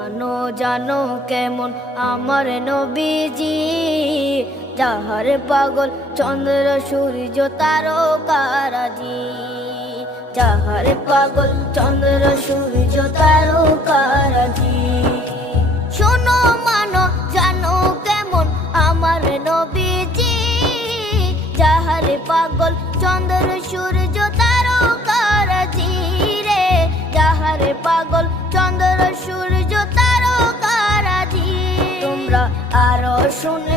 মানো জানো কেমন আমার নবীজি, যাহার পাগল চন্দ্র সূর্য তারকারাজি, যাহার পাগল চন্দ্র সূর্য তারকারাজি। শোনো মানো জানো কেমন আমার নবীজি, যাহার পাগল চন্দ্র সূর্য তারকারাজি রে, যাহার পাগল চন্দ্র সূর্য তারকারাজি। তোমরা আরো শুনে